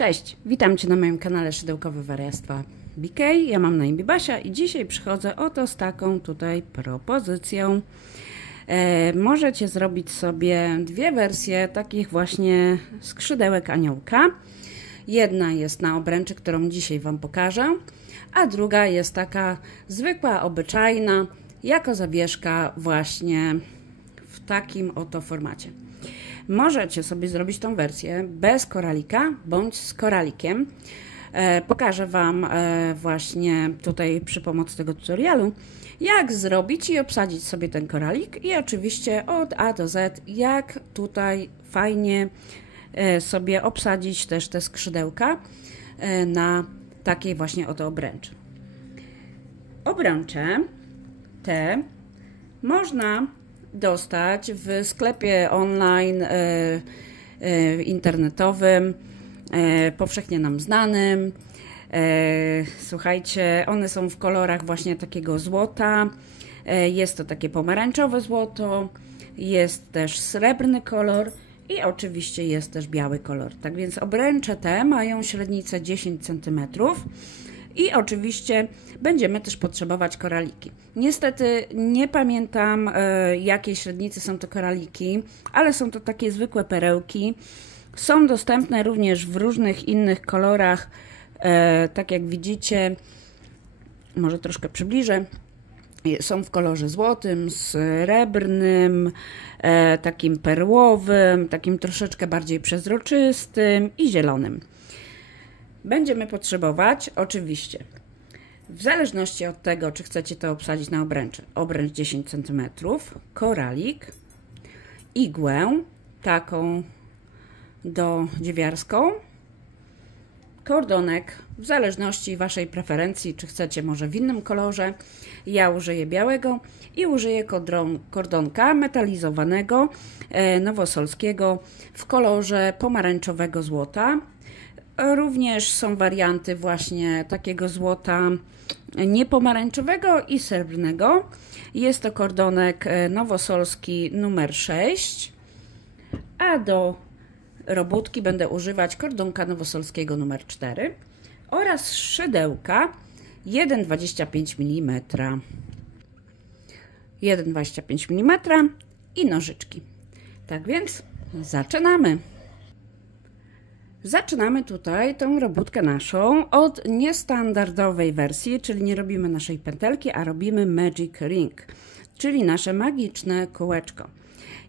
Cześć, witam Cię na moim kanale Szydełkowe Wariactwa BK. Ja mam na imię Basia i dzisiaj przychodzę oto z taką tutaj propozycją. Możecie zrobić sobie dwie wersje takich właśnie skrzydełek aniołka. Jedna jest na obręczy, którą dzisiaj Wam pokażę, a druga jest taka zwykła, obyczajna, jako zawieszka właśnie w takim oto formacie. Możecie sobie zrobić tą wersję bez koralika bądź z koralikiem. Pokażę Wam właśnie tutaj przy pomocy tego tutorialu, jak zrobić i obsadzić sobie ten koralik i oczywiście od A do Z, jak tutaj fajnie sobie obsadzić też te skrzydełka na takiej właśnie oto obręczy. Obręcze te można dostać w sklepie online internetowym, powszechnie nam znanym. Słuchajcie, one są w kolorach właśnie takiego złota. Jest to takie pomarańczowe złoto, jest też srebrny kolor i oczywiście jest też biały kolor. Tak więc obręcze te mają średnicę 10 cm. I oczywiście będziemy też potrzebować koraliki. Niestety nie pamiętam, jakiej średnicy są to koraliki, ale są to takie zwykłe perełki. Są dostępne również w różnych innych kolorach, tak jak widzicie, może troszkę przybliżę. Są w kolorze złotym, srebrnym, takim perłowym, takim troszeczkę bardziej przezroczystym i zielonym. Będziemy potrzebować oczywiście, w zależności od tego, czy chcecie to obsadzić na obręczy, obręcz 10 cm, koralik, igłę taką dziewiarską, kordonek, w zależności Waszej preferencji, czy chcecie może w innym kolorze. Ja użyję białego i użyję kordonka metalizowanego, nowosolskiego w kolorze pomarańczowego złota. Również są warianty właśnie takiego złota niepomarańczowego i srebrnego. Jest to kordonek nowosolski numer 6, a do robótki będę używać kordonka nowosolskiego numer 4 oraz szydełka 1,25 mm. 1,25 mm i nożyczki. Tak więc zaczynamy. Zaczynamy tutaj tą robótkę naszą od niestandardowej wersji, czyli nie robimy naszej pętelki, a robimy Magic Ring, czyli nasze magiczne kółeczko.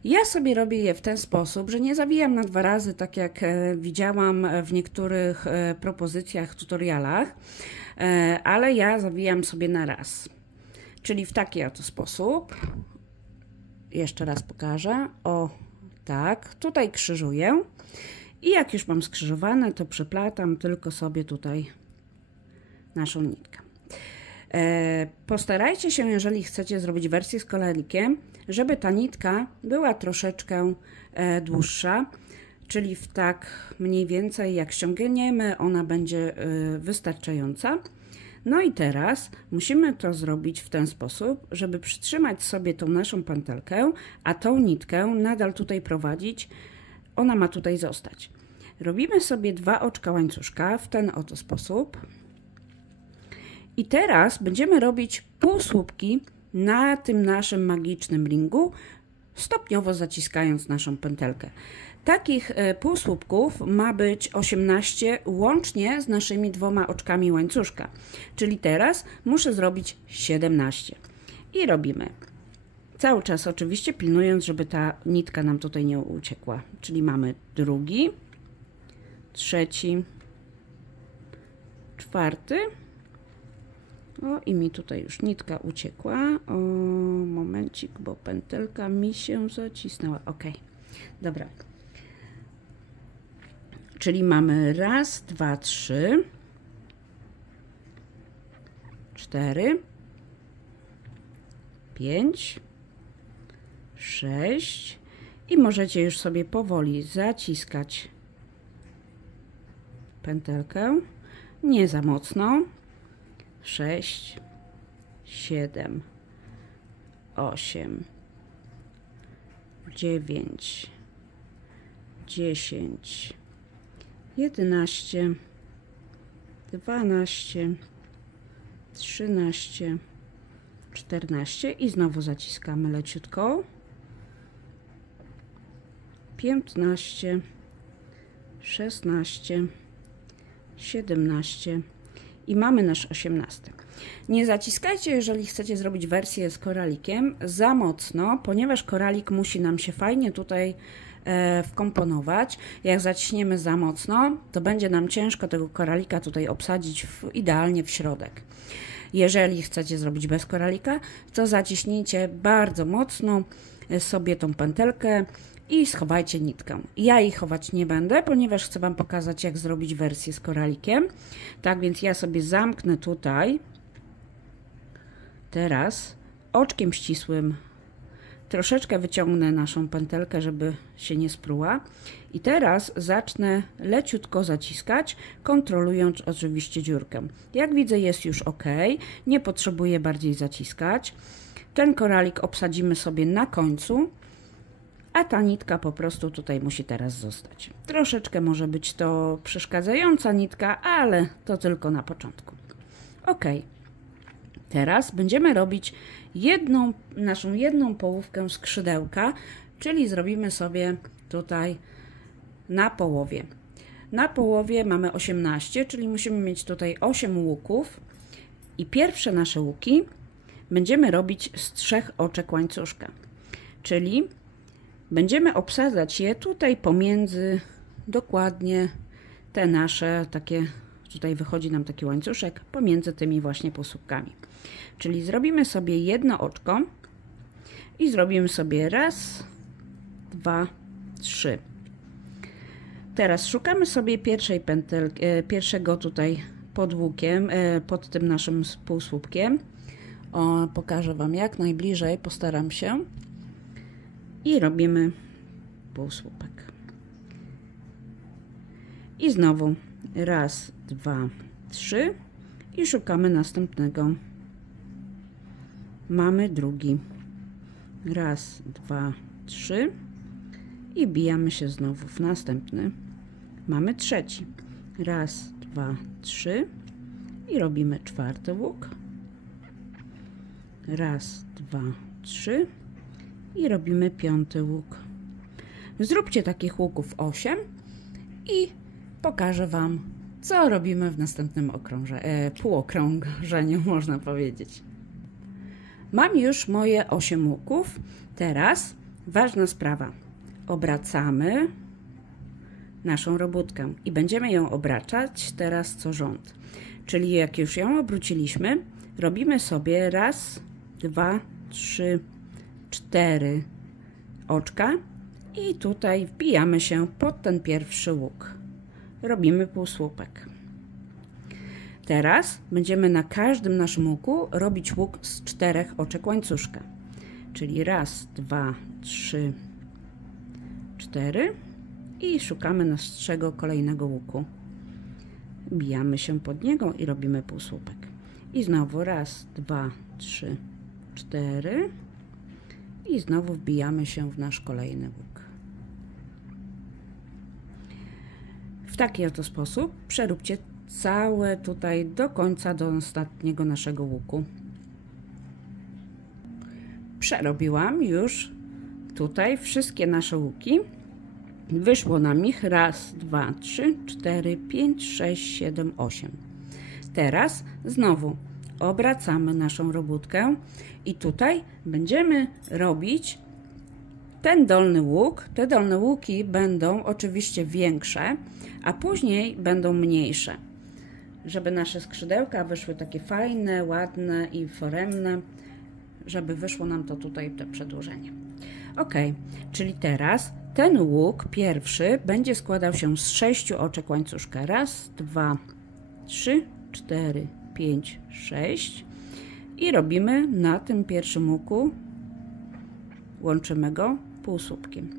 Ja sobie robię je w ten sposób, że nie zawijam na dwa razy, tak jak widziałam w niektórych propozycjach, tutorialach, ale ja zawijam sobie na raz. Czyli w taki oto sposób. Jeszcze raz pokażę. O, tak. Tutaj krzyżuję. I jak już mam skrzyżowane, to przyplatam tylko sobie tutaj naszą nitkę. Postarajcie się, jeżeli chcecie zrobić wersję z koralikiem, żeby ta nitka była troszeczkę dłuższa, czyli w tak mniej więcej jak ściągniemy, ona będzie wystarczająca. No i teraz musimy to zrobić w ten sposób, żeby przytrzymać sobie tą naszą pętelkę, a tą nitkę nadal tutaj prowadzić. Ona ma tutaj zostać. Robimy sobie 2 oczka łańcuszka w ten oto sposób. I teraz będziemy robić półsłupki na tym naszym magicznym ringu, stopniowo zaciskając naszą pętelkę. Takich półsłupków ma być 18 łącznie z naszymi 2 oczkami łańcuszka. Czyli teraz muszę zrobić 17. I robimy. Cały czas oczywiście pilnując, żeby ta nitka nam tutaj nie uciekła. Czyli mamy drugi, trzeci, czwarty. O, i mi tutaj już nitka uciekła. O, momencik, bo pętelka mi się zacisnęła. Ok, dobra. Czyli mamy raz, dwa, trzy, 4, 5, 6 i możecie już sobie powoli zaciskać pętelkę, nie za mocno. 6, 7, 8, 9, 10, 11, 12, 13, 14 i znowu zaciskamy leciutko. 15, 16, 17 i mamy nasz 18. Nie zaciskajcie, jeżeli chcecie zrobić wersję z koralikiem za mocno, ponieważ koralik musi nam się fajnie tutaj wkomponować. Jak zaciśniemy za mocno, to będzie nam ciężko tego koralika tutaj obsadzić idealnie w środek. Jeżeli chcecie zrobić bez koralika, to zaciśnijcie bardzo mocno sobie tą pętelkę i schowajcie nitkę. Ja jej chować nie będę, ponieważ chcę Wam pokazać, jak zrobić wersję z koralikiem. Tak więc ja sobie zamknę tutaj teraz oczkiem ścisłym. Troszeczkę wyciągnę naszą pętelkę, żeby się nie spruła. I teraz zacznę leciutko zaciskać, kontrolując oczywiście dziurkę. Jak widzę, jest już ok. Nie potrzebuję bardziej zaciskać. Ten koralik obsadzimy sobie na końcu, a ta nitka po prostu tutaj musi teraz zostać. Troszeczkę może być to przeszkadzająca nitka, ale to tylko na początku. Ok. Teraz będziemy robić naszą jedną połówkę skrzydełka, czyli zrobimy sobie tutaj na połowie. Na połowie mamy 18, czyli musimy mieć tutaj 8 łuków i pierwsze nasze łuki będziemy robić z 3 oczek łańcuszka, czyli będziemy obsadzać je tutaj pomiędzy dokładnie te nasze takie, tutaj wychodzi nam taki łańcuszek pomiędzy tymi właśnie półsłupkami. Czyli zrobimy sobie jedno oczko i zrobimy sobie raz, 2, 3. Teraz szukamy sobie pierwszej pętelki, pierwszego tutaj pod łukiem, pod tym naszym półsłupkiem. Pokażę Wam jak najbliżej, postaram się. I robimy półsłupek. I znowu raz, 2, 3 i szukamy następnego. Mamy drugi. Raz, 2, 3 i bijamy się znowu w następny. Mamy trzeci. Raz, 2, 3 i robimy czwarty łuk. Raz, 2, 3 i robimy piąty łuk. Zróbcie takich łuków 8 i pokażę Wam, co robimy w następnym półokrążeniu, można powiedzieć. Mam już moje 8 łuków. Teraz ważna sprawa. Obracamy naszą robótkę i będziemy ją obracać teraz co rząd. Czyli jak już ją obróciliśmy, robimy sobie raz, 2, 3, 4 oczka i tutaj wbijamy się pod ten pierwszy łuk. Robimy półsłupek. Teraz będziemy na każdym naszym łuku robić łuk z 4 oczek łańcuszka. Czyli raz, 2, 3, 4 i szukamy naszego kolejnego łuku. Wbijamy się pod niego i robimy półsłupek. I znowu raz, 2, 3, 4 i znowu wbijamy się w nasz kolejny łuk. W taki oto sposób przeróbcie całe tutaj do końca, do ostatniego naszego łuku. Przerobiłam już tutaj wszystkie nasze łuki. Wyszło nam ich raz, 2, 3, 4, 5, 6, 7, 8. Teraz znowu obracamy naszą robótkę i tutaj będziemy robić ten dolny łuk. Te dolne łuki będą oczywiście większe, a później będą mniejsze, żeby nasze skrzydełka wyszły takie fajne, ładne i foremne, żeby wyszło nam to tutaj te przedłużenie. Ok, czyli teraz ten łuk pierwszy będzie składał się z 6 oczek łańcuszka. Raz, 2, 3, 4, 5, 6 i robimy na tym pierwszym łuku, łączymy go półsłupkiem.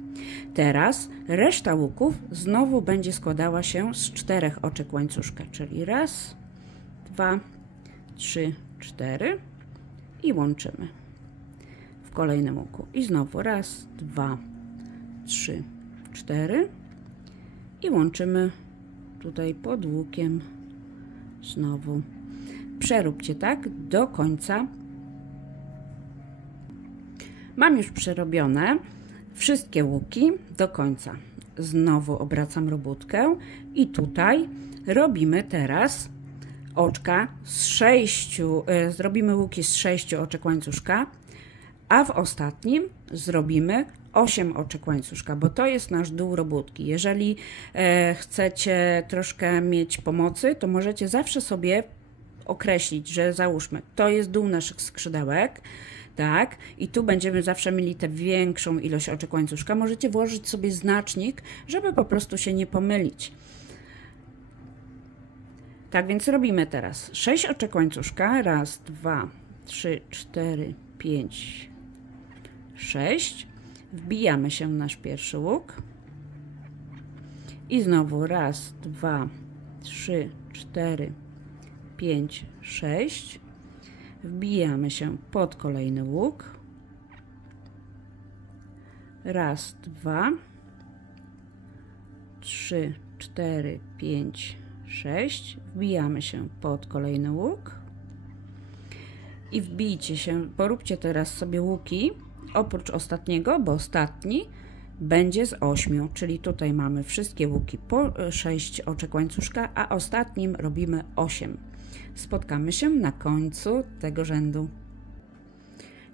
Teraz reszta łuków znowu będzie składała się z 4 oczek łańcuszka, czyli raz, 2, 3, 4 i łączymy w kolejnym łuku. I znowu raz, 2, 3, 4 i łączymy tutaj pod łukiem znowu. Przeróbcie tak do końca. Mam już przerobione wszystkie łuki do końca. Znowu obracam robótkę i tutaj robimy teraz oczka z 6, zrobimy łuki z 6 oczek łańcuszka, a w ostatnim zrobimy 8 oczek łańcuszka, bo to jest nasz dół robótki. Jeżeli chcecie troszkę mieć pomocy, to możecie zawsze sobie określić, że załóżmy, to jest dół naszych skrzydełek, tak, i tu będziemy zawsze mieli tę większą ilość oczek łańcuszka. Możecie włożyć sobie znacznik, żeby po prostu się nie pomylić. Tak więc robimy teraz 6 oczek łańcuszka. Raz, 2, 3, 4, 5, 6. Wbijamy się w nasz pierwszy łuk. I znowu raz, 2, 3, 4, 5, 6. Wbijamy się pod kolejny łuk. Raz, 2, 3, 4, 5, 6. Wbijamy się pod kolejny łuk. I wbijcie się, poróbcie teraz sobie łuki oprócz ostatniego, bo ostatni będzie z 8, czyli tutaj mamy wszystkie łuki po 6 oczek łańcuszka, a ostatnim robimy 8. Spotkamy się na końcu tego rzędu.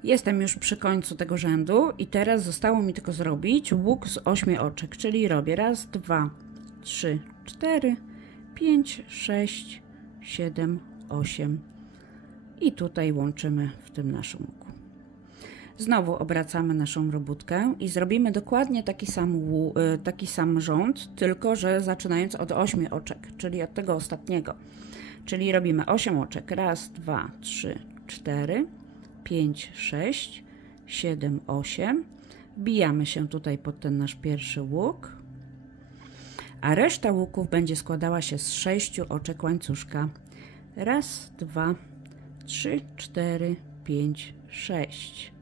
Jestem już przy końcu tego rzędu i teraz zostało mi tylko zrobić łuk z 8 oczek, czyli robię raz, 2, 3, 4, 5, 6, 7, 8 i tutaj łączymy w tym naszym łuku. Znowu obracamy naszą robótkę i zrobimy dokładnie taki sam rząd, tylko że zaczynając od 8 oczek, czyli od tego ostatniego. Czyli robimy 8 oczek. Raz, 2, 3, 4, 5, 6, 7, 8. Wbijamy się tutaj pod ten nasz pierwszy łuk. A reszta łuków będzie składała się z 6 oczek łańcuszka. Raz, 2, 3, 4, 5, 6.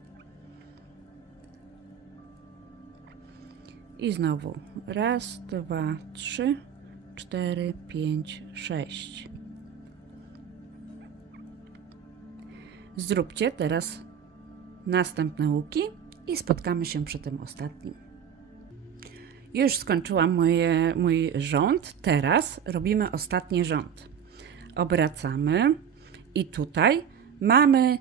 I znowu raz, 2, 3, 4, 5, 6. Zróbcie teraz następne łuki i spotkamy się przy tym ostatnim. Już skończyłam mój rząd. Teraz robimy ostatni rząd. Obracamy i tutaj mamy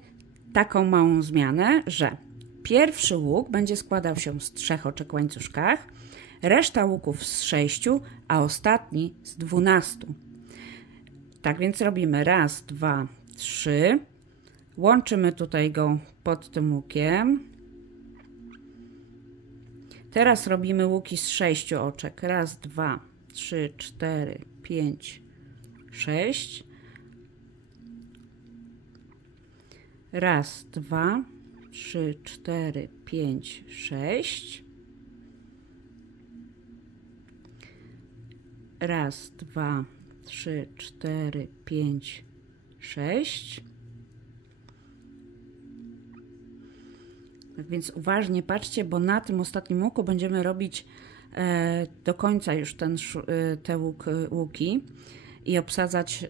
taką małą zmianę, że pierwszy łuk będzie składał się z 3 oczek łańcuszkach, reszta łuków z 6, a ostatni z 12. Tak więc robimy raz, 2, 3. Łączymy tutaj go pod tym łukiem. Teraz robimy łuki z 6 oczek. Raz, 2, 3, 4, 5, 6. Raz, 2, 3, 4, 5, 6. Raz, 2, 3, 4, 5, 6. Tak więc uważnie patrzcie, bo na tym ostatnim łuku będziemy robić do końca już te łuki i obsadzać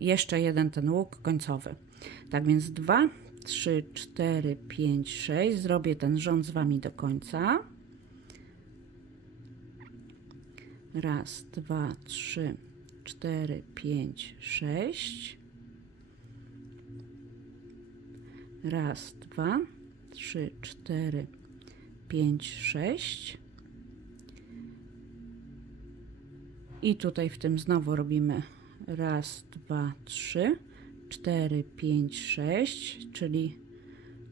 jeszcze jeden ten łuk końcowy. Tak więc 2, 3, 4, 5, 6. Zrobię ten rząd z Wami do końca. Raz, 2, 3, 4, 5, 6. Raz, 2, 3, 4, 5, 6. I tutaj w tym znowu robimy raz, 2, 3, 4, 5, 6, czyli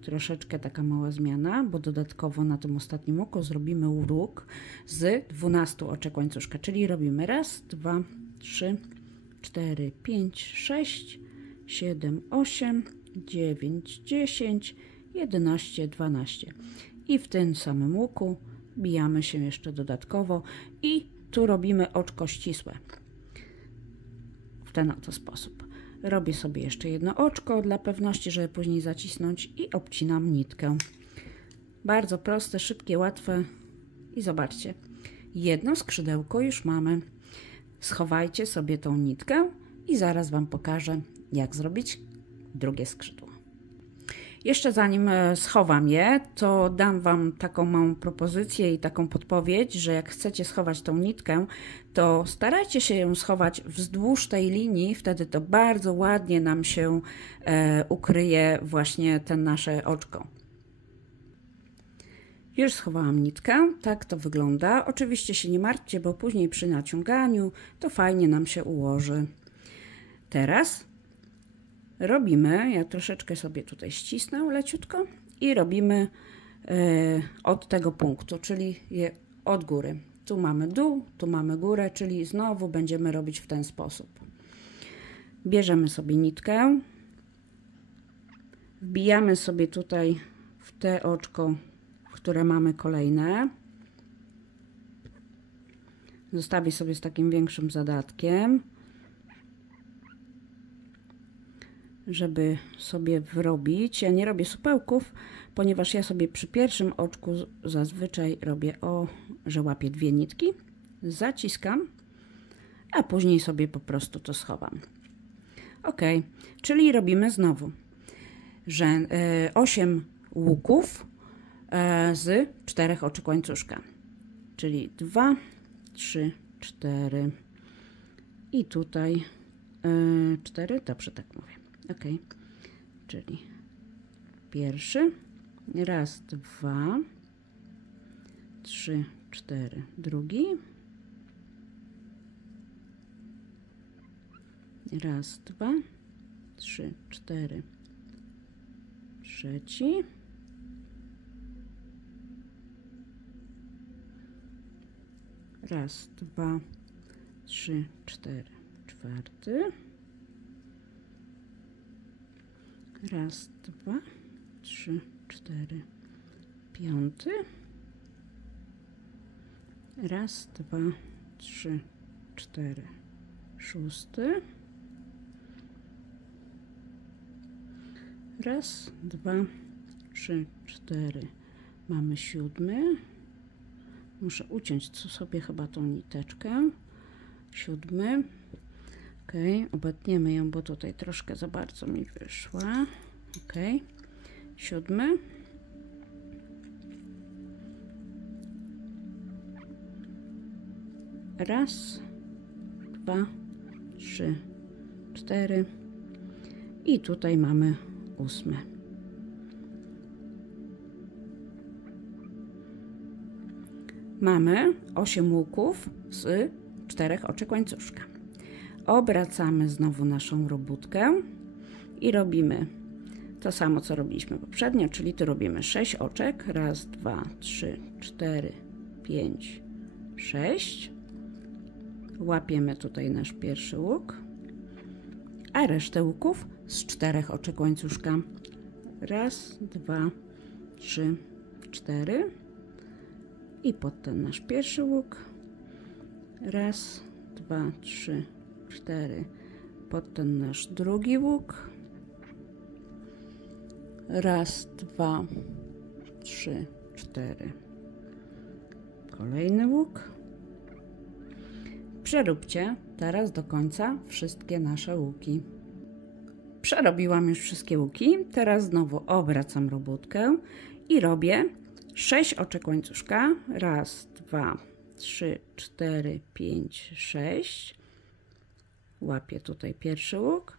troszeczkę taka mała zmiana, bo dodatkowo na tym ostatnim łuku zrobimy łuk z 12 oczek łańcuszka, czyli robimy raz, 2, 3, 4, 5, 6, 7, 8, 9, 10, 11, 12 i w tym samym łuku bijamy się jeszcze dodatkowo i tu robimy oczko ścisłe w ten oto sposób. Robię sobie jeszcze jedno oczko dla pewności, żeby później zacisnąć i obcinam nitkę. Bardzo proste, szybkie, łatwe i zobaczcie, jedno skrzydełko już mamy. schowajcie sobie tą nitkę i zaraz Wam pokażę, jak zrobić drugie skrzydło. Jeszcze zanim schowam je, to dam Wam taką małą propozycję i taką podpowiedź, że jak chcecie schować tą nitkę, to starajcie się ją schować wzdłuż tej linii, wtedy to bardzo ładnie nam się ukryje właśnie te nasze oczko. Już schowałam nitkę, tak to wygląda. Oczywiście się nie martwcie, bo później przy naciąganiu to fajnie nam się ułoży. Teraz robimy, ja troszeczkę sobie tutaj ścisnę leciutko i robimy od tego punktu, czyli je od góry. Tu mamy dół, tu mamy górę, czyli znowu będziemy robić w ten sposób. Bierzemy sobie nitkę, wbijamy sobie tutaj w te oczko, które mamy kolejne. Zostawię sobie z takim większym zadatkiem, żeby sobie wrobić. Ja nie robię supełków, ponieważ ja sobie przy pierwszym oczku zazwyczaj robię że łapię dwie nitki, zaciskam, a później sobie po prostu to schowam. Ok, czyli robimy znowu, że 8 łuków z 4 oczek łańcuszka, czyli 2, 3, 4 i tutaj 4, dobrze tak mówię. Ok, czyli pierwszy, raz, 2, 3, 4, drugi, raz, 2, 3, 4, trzeci, raz, 2, 3, 4, czwarty, raz, 2, 3, 4, piąty, raz, 2, 3, 4, szósty, raz, 2, 3, 4, mamy 7, muszę uciąć sobie chyba tą niteczkę, 7, ok, obetniemy ją, bo tutaj troszkę za bardzo mi wyszła, ok, 7, raz, 2, 3, 4 i tutaj mamy 8. Mamy 8 łuków z 4 oczek łańcuszka. Obracamy znowu naszą robótkę i robimy to samo, co robiliśmy poprzednio, czyli tu robimy 6 oczek. Raz, 2, 3, 4, 5, 6. Łapiemy tutaj nasz pierwszy łuk, a resztę łuków z 4 oczek łańcuszka. Raz, 2, 3, 4 i pod ten nasz pierwszy łuk. Raz, 2, 3, 4 pod ten nasz drugi łuk. Raz, 2, 3, 4. Kolejny łuk. Przeróbcie teraz do końca wszystkie nasze łuki. Przerobiłam już wszystkie łuki. Teraz znowu obracam robótkę i robię 6 oczek łańcuszka. Raz, 2, 3, 4, 5, 6. Łapię tutaj pierwszy łuk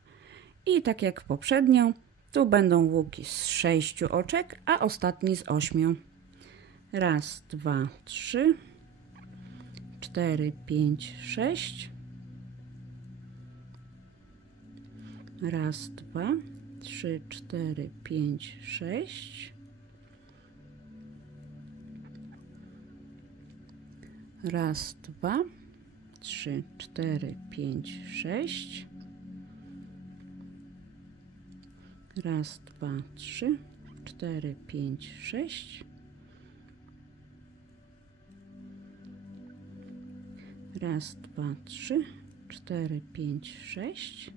i tak jak poprzednio, tu będą łuki z 6 oczek, a ostatni z 8. Raz, 2, 3, 4, 5, 6. Raz, 2, 3, 4, 5, 6. Raz, 2, 3, 4, 5, 6. Raz, 2, 3, 4, 5, 6. Raz, 2, 3, 4, 5, 6.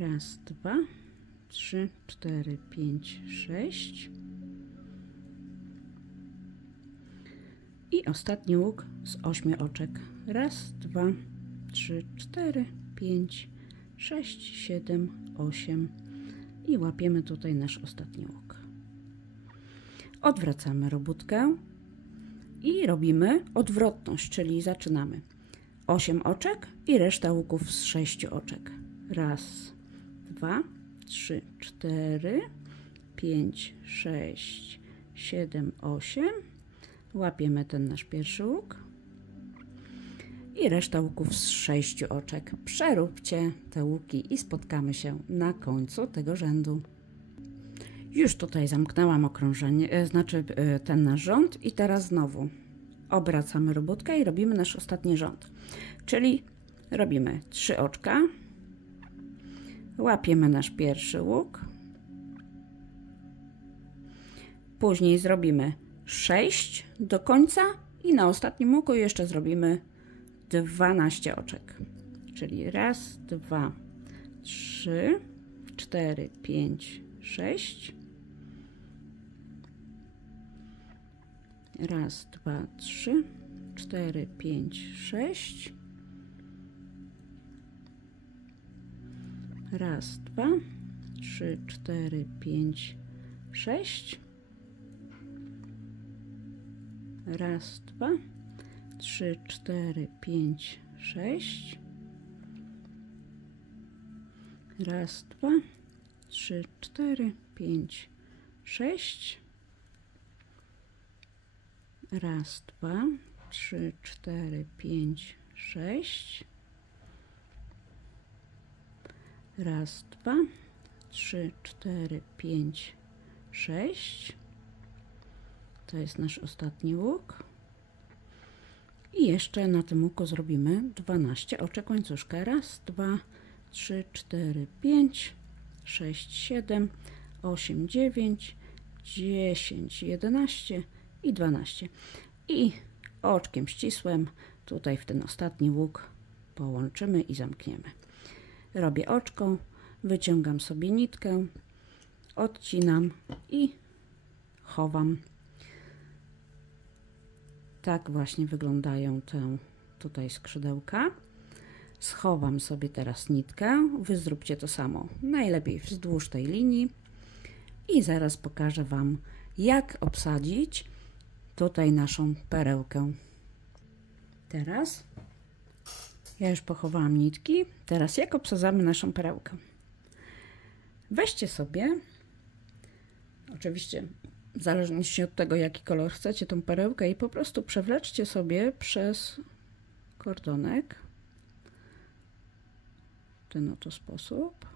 Raz, 2, 3, 4, 5, 6. I I ostatni łuk z 8 oczek. Raz, 2, 3, 4, 5, 6, 7, 8 i łapiemy tutaj nasz ostatni łuk. Odwracamy robótkę i robimy odwrotność, czyli zaczynamy 8 oczek i reszta łuków z 6 oczek. Raz, 2, 3, 4, 5, 6, 7, 8. Łapiemy ten nasz pierwszy łuk i reszta łuków z 6 oczek. Przeróbcie te łuki i spotkamy się na końcu tego rzędu. Już tutaj zamknęłam okrążenie, znaczy ten nasz rząd i teraz znowu obracamy robótkę i robimy nasz ostatni rząd. Czyli robimy 3 oczka, łapiemy nasz pierwszy łuk, później zrobimy 6 do końca i na ostatnim łuku jeszcze zrobimy 12 oczek. Czyli raz, 2, 3, 4, 5, 6. Raz, 2, 3, 4, 5, 6. Raz, 2, 3, 4, 5, 6. Raz, 2, 3, 4, 5, 6. Raz, 2, 3, 4, 5, 6. Raz, 2, 3, 4, 5, 6. Raz, 2, 3, 4, 5, 6. To jest nasz ostatni łuk. I jeszcze na tym łuku zrobimy 12 oczek łańcuszka. Raz, 2, 3, 4, 5, 6, 7, 8, 9, 10, 11 i 12. I oczkiem ścisłym tutaj w ten ostatni łuk połączymy i zamkniemy. Robię oczko, wyciągam sobie nitkę, odcinam i chowam. Tak właśnie wyglądają te tutaj skrzydełka. Schowam sobie teraz nitkę. Wy zróbcie to samo. Najlepiej wzdłuż tej linii. I zaraz pokażę Wam, jak obsadzić tutaj naszą perełkę. Teraz ja już pochowałam nitki. Teraz jak obsadzamy naszą perełkę? Weźcie sobie, oczywiście w zależności od tego, jaki kolor chcecie tą perełkę, i po prostu przewleczcie sobie przez kordonek w ten oto sposób.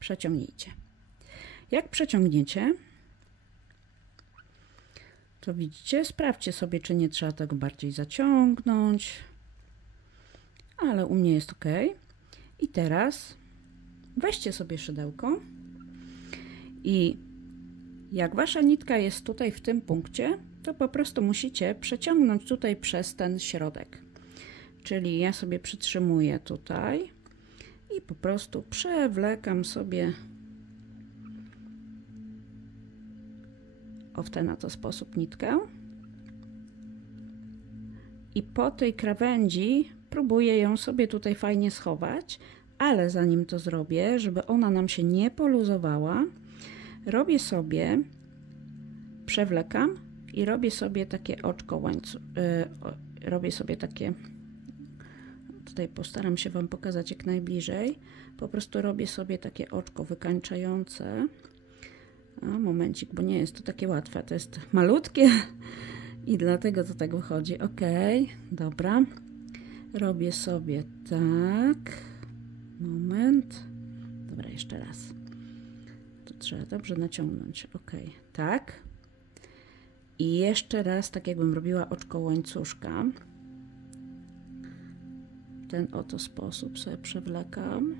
Przeciągnijcie. Jak przeciągniecie, to widzicie, sprawdźcie sobie, czy nie trzeba tego bardziej zaciągnąć, ale u mnie jest ok. I teraz weźcie sobie szydełko i jak wasza nitka jest tutaj w tym punkcie, to po prostu musicie przeciągnąć tutaj przez ten środek. Czyli ja sobie przytrzymuję tutaj i po prostu przewlekam sobie w ten oto sposób nitkę. I po tej krawędzi próbuję ją sobie tutaj fajnie schować, ale zanim to zrobię, żeby ona nam się nie poluzowała, robię sobie, przewlekam i robię sobie takie oczko robię sobie takie, tutaj postaram się Wam pokazać jak najbliżej, po prostu robię sobie takie oczko wykańczające. Momencik, bo nie jest to takie łatwe, to jest malutkie i dlatego to tak wychodzi. Ok, dobra, robię sobie tak, moment, dobra, jeszcze raz. Trzeba dobrze naciągnąć. Ok, tak. I jeszcze raz, tak jakbym robiła oczko łańcuszka. W ten oto sposób sobie przewlekam.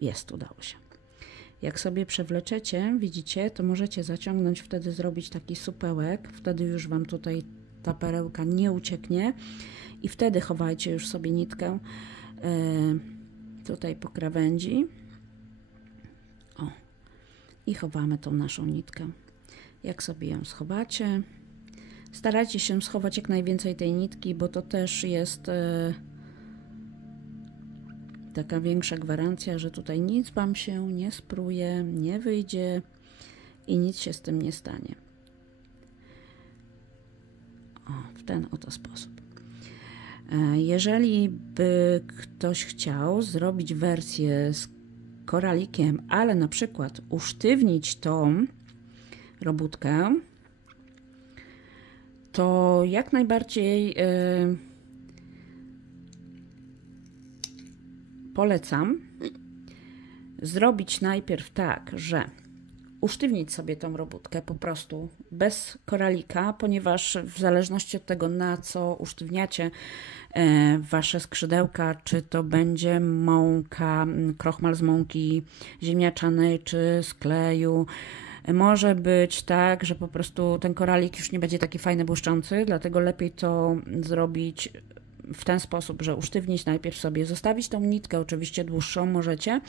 Jest, udało się. Jak sobie przewleczecie, widzicie, to możecie zaciągnąć, wtedy zrobić taki supełek. Wtedy już Wam tutaj ta perełka nie ucieknie. I wtedy chowajcie już sobie nitkę tutaj po krawędzi. O. i chowamy tą naszą nitkę. Jak sobie ją schowacie, starajcie się schować jak najwięcej tej nitki, bo to też jest taka większa gwarancja, że tutaj nic Wam się nie spruje, nie wyjdzie i nic się z tym nie stanie. O, w ten oto sposób. Jeżeli by ktoś chciał zrobić wersję z koralikiem, ale na przykład usztywnić tą robótkę, to jak najbardziej polecam zrobić najpierw tak, że usztywnić sobie tą robótkę po prostu bez koralika, ponieważ w zależności od tego, na co usztywniacie wasze skrzydełka, czy to będzie mąka, krochmal z mąki ziemniaczanej, czy z kleju, może być tak, że po prostu ten koralik już nie będzie taki fajny, błyszczący, dlatego lepiej to zrobić w ten sposób, że usztywnić najpierw sobie, zostawić tą nitkę, oczywiście dłuższą możecie,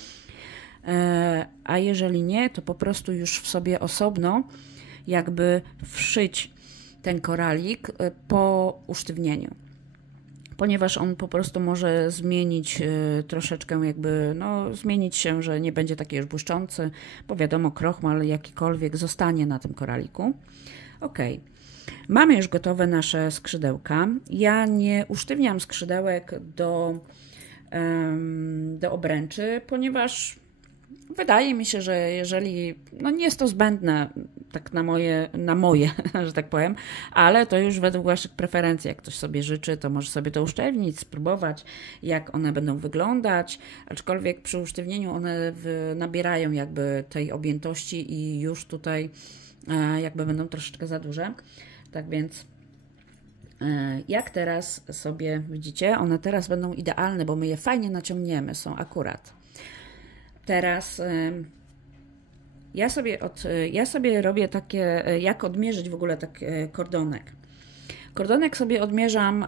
a jeżeli nie, to po prostu już w sobie osobno jakby wszyć ten koralik po usztywnieniu, ponieważ on po prostu może zmienić troszeczkę jakby, no zmienić się, że nie będzie taki już błyszczący, bo wiadomo, krochmal jakikolwiek zostanie na tym koraliku. Ok, mamy już gotowe nasze skrzydełka. Ja nie usztywniam skrzydełek do obręczy, ponieważ wydaje mi się, że jeżeli, no nie jest to zbędne tak na moje, że tak powiem, ale to już według waszych preferencji, jak ktoś sobie życzy, to może sobie to usztywnić, spróbować, jak one będą wyglądać, aczkolwiek przy usztywnieniu one nabierają jakby tej objętości i już tutaj jakby będą troszeczkę za duże, tak więc jak teraz sobie widzicie, one teraz będą idealne, bo my je fajnie naciągniemy, są akurat. Teraz ja sobie robię takie, jak odmierzyć w ogóle taki kordonek. Kordonek sobie odmierzam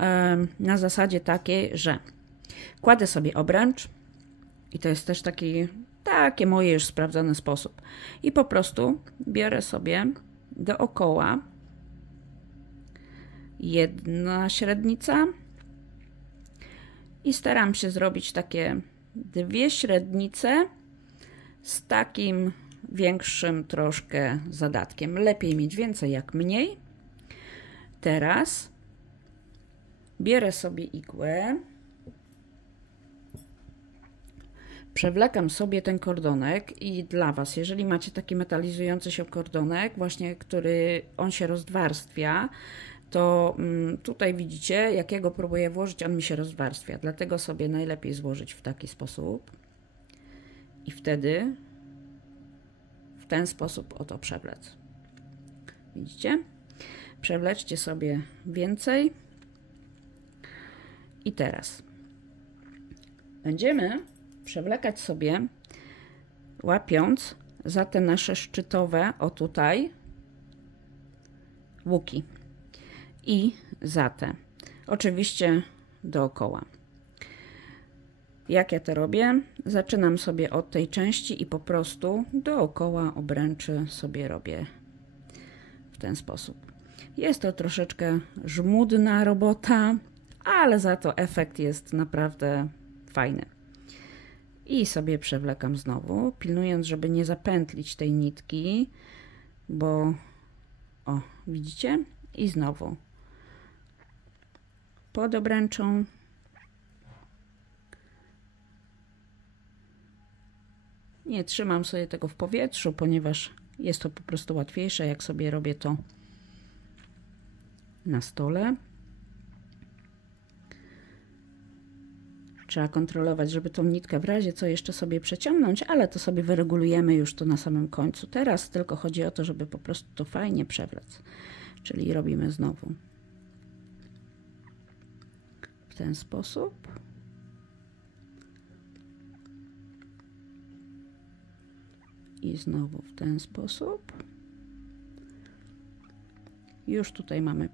na zasadzie takiej, że kładę sobie obręcz i to jest też taki moje już sprawdzony sposób. I po prostu biorę sobie dookoła jedna średnica i staram się zrobić takie dwie średnice z takim większym troszkę zadatkiem. Lepiej mieć więcej jak mniej. Teraz bierę sobie igłę, przewlekam sobie ten kordonek i dla Was, jeżeli macie taki metalizujący się kordonek, właśnie który on się rozwarstwia, to tutaj widzicie, jakiego próbuję włożyć, on mi się rozwarstwia. Dlatego sobie najlepiej złożyć w taki sposób i wtedy w ten sposób oto przewlec. Widzicie? Przewlećcie sobie więcej i teraz będziemy przewlekać sobie, łapiąc za te nasze szczytowe, o tutaj, łuki i za te, oczywiście dookoła. Jak ja to robię? Zaczynam sobie od tej części i po prostu dookoła obręczy sobie robię w ten sposób. Jest to troszeczkę żmudna robota, ale za to efekt jest naprawdę fajny. I sobie przewlekam znowu, pilnując, żeby nie zapętlić tej nitki, bo o, widzicie? I znowu pod obręczą. Nie trzymam sobie tego w powietrzu, ponieważ jest to po prostu łatwiejsze, jak sobie robię to na stole. Trzeba kontrolować, żeby tą nitkę w razie co jeszcze sobie przeciągnąć, ale to sobie wyregulujemy już to na samym końcu. Teraz tylko chodzi o to, żeby po prostu to fajnie przewlec. Czyli robimy znowu w ten sposób. I znowu w ten sposób. Już tutaj mamy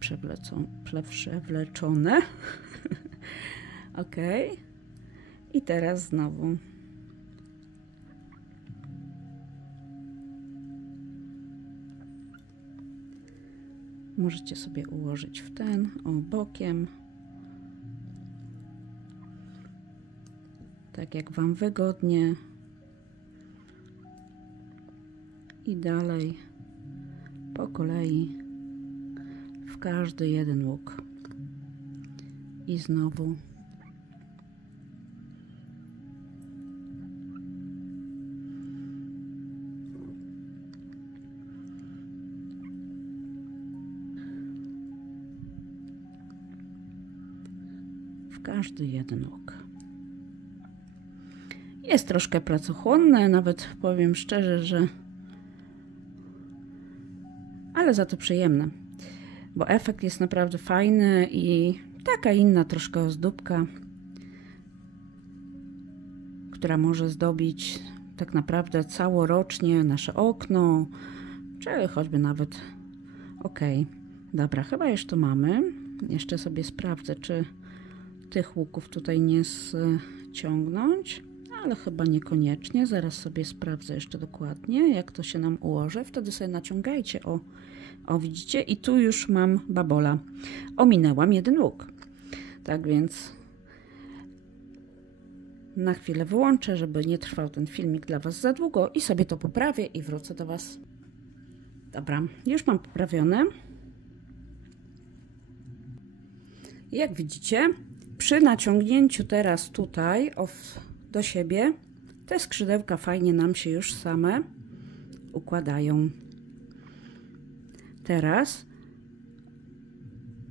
przewleczone. Ok. I teraz znowu. Możecie sobie ułożyć w ten, bokiem, tak jak Wam wygodnie. I dalej po kolei w każdy jeden łuk. I znowu. W każdy jeden łuk. Jest troszkę pracochłonne, nawet powiem szczerze, że ale za to przyjemne, bo efekt jest naprawdę fajny i taka inna troszkę ozdóbka, która może zdobić tak naprawdę całorocznie nasze okno, czy choćby nawet dobra, chyba już to mamy. Jeszcze sobie sprawdzę, czy tych łuków tutaj nie ściągnąć, ale chyba niekoniecznie. Zaraz sobie sprawdzę jeszcze dokładnie, jak to się nam ułoży. Wtedy sobie naciągajcie. O, widzicie? I tu już mam babola. Ominęłam jeden łuk. Tak więc na chwilę wyłączę, żeby nie trwał ten filmik dla Was za długo i sobie to poprawię i wrócę do Was. Dobra, już mam poprawione. Jak widzicie, przy naciągnięciu teraz tutaj do siebie, te skrzydełka fajnie nam się już same układają. Teraz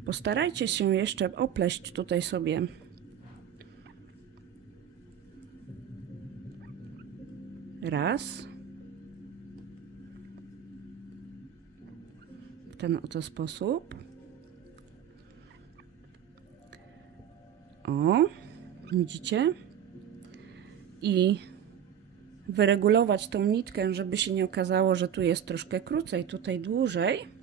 postarajcie się jeszcze opleść tutaj sobie raz w ten oto sposób. O, widzicie? I wyregulować tą nitkę, żeby się nie okazało, że tu jest troszkę krócej, tutaj dłużej.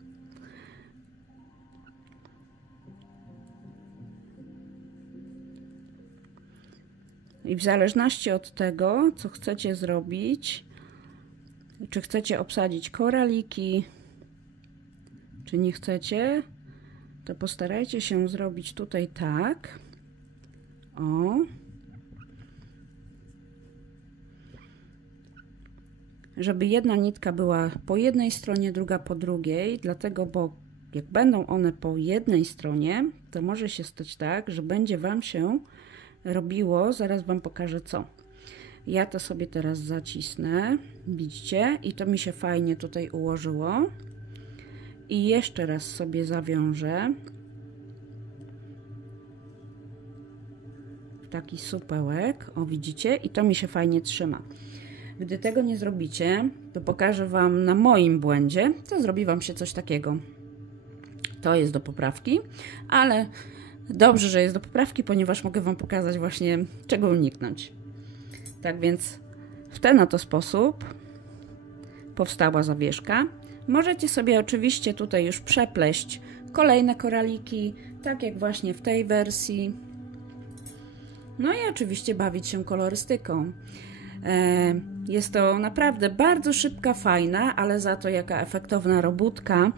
I w zależności od tego, co chcecie zrobić, czy chcecie obsadzić koraliki, czy nie chcecie, to postarajcie się zrobić tutaj tak. O. Żeby jedna nitka była po jednej stronie, druga po drugiej, dlatego, bo jak będą one po jednej stronie, to może się stać tak, że będzie Wam się robiło, zaraz Wam pokażę co. Ja to sobie teraz zacisnę, widzicie? I to mi się fajnie tutaj ułożyło. I jeszcze raz sobie zawiążę w taki supełek, o widzicie? I to mi się fajnie trzyma. Gdy tego nie zrobicie, to pokażę Wam na moim błędzie, to zrobi Wam się coś takiego. To jest do poprawki, ale dobrze, że jest do poprawki, ponieważ mogę Wam pokazać właśnie, czego uniknąć. Tak więc w ten oto sposób powstała zawieszka. Możecie sobie oczywiście tutaj już przepleść kolejne koraliki, tak jak właśnie w tej wersji. No i oczywiście bawić się kolorystyką. Jest to naprawdę bardzo szybka, fajna, ale za to jaka efektowna robótka,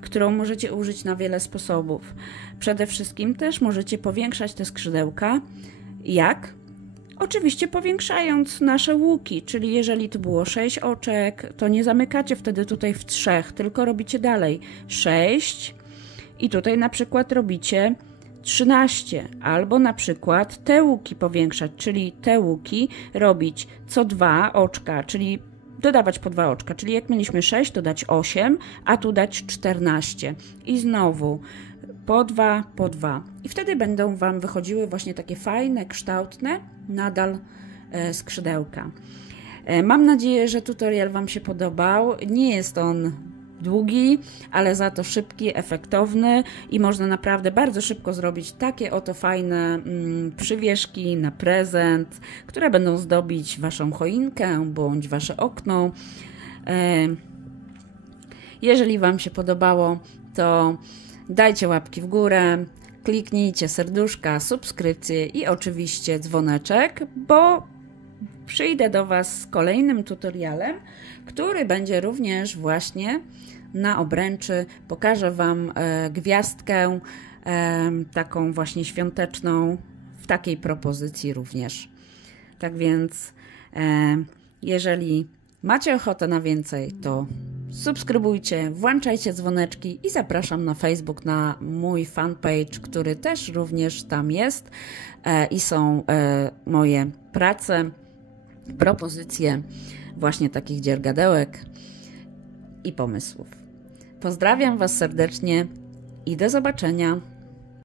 którą możecie użyć na wiele sposobów. Przede wszystkim też możecie powiększać te skrzydełka. Jak? Oczywiście powiększając nasze łuki, czyli jeżeli tu było 6 oczek, to nie zamykacie wtedy tutaj w 3, tylko robicie dalej 6 i tutaj na przykład robicie 13, albo na przykład te łuki powiększać, czyli te łuki robić co 2 oczka, czyli dodawać po 2 oczka, czyli jak mieliśmy 6, to dać 8, a tu dać 14 i znowu po 2, po 2 i wtedy będą Wam wychodziły właśnie takie fajne, kształtne nadal skrzydełka. Mam nadzieję, że tutorial Wam się podobał. Nie jest on długi, ale za to szybki, efektowny i można naprawdę bardzo szybko zrobić takie oto fajne przywieszki na prezent, które będą zdobić Waszą choinkę bądź Wasze okno. Jeżeli Wam się podobało, to dajcie łapki w górę, kliknijcie serduszka, subskrypcję i oczywiście dzwoneczek, bo przyjdę do Was z kolejnym tutorialem, który będzie również właśnie na obręczy. Pokażę Wam gwiazdkę taką właśnie świąteczną w takiej propozycji również. Tak więc jeżeli macie ochotę na więcej, to subskrybujcie, włączajcie dzwoneczki i zapraszam na Facebook, na mój fanpage, który też również tam jest i są moje prace, propozycje właśnie takich dziergadełek i pomysłów. Pozdrawiam Was serdecznie i do zobaczenia.